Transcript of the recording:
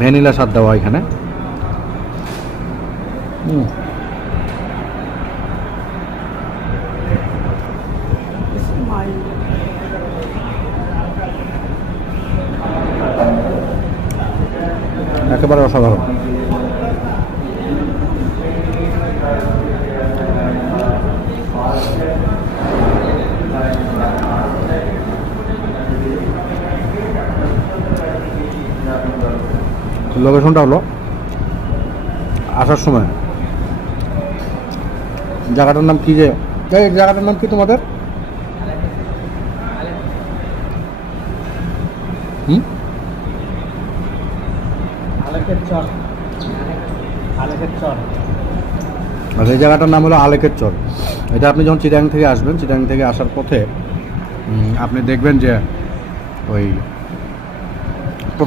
Vanilla স্বাদ দেওয়া এখানে। একেবারে অসাধারণ। লোকেশনটা হলো আসার সময় জায়গাটার নাম কি, যে এই জায়গাটার নাম কি তোমাদের? আচ্ছা, এই জায়গাটার নাম হলো আলেকের চর। এটা আপনি যখন চিটাগাং থেকে আসবেন, চিটাগাং থেকে আসার পথে আপনি দেখবেন যে ওই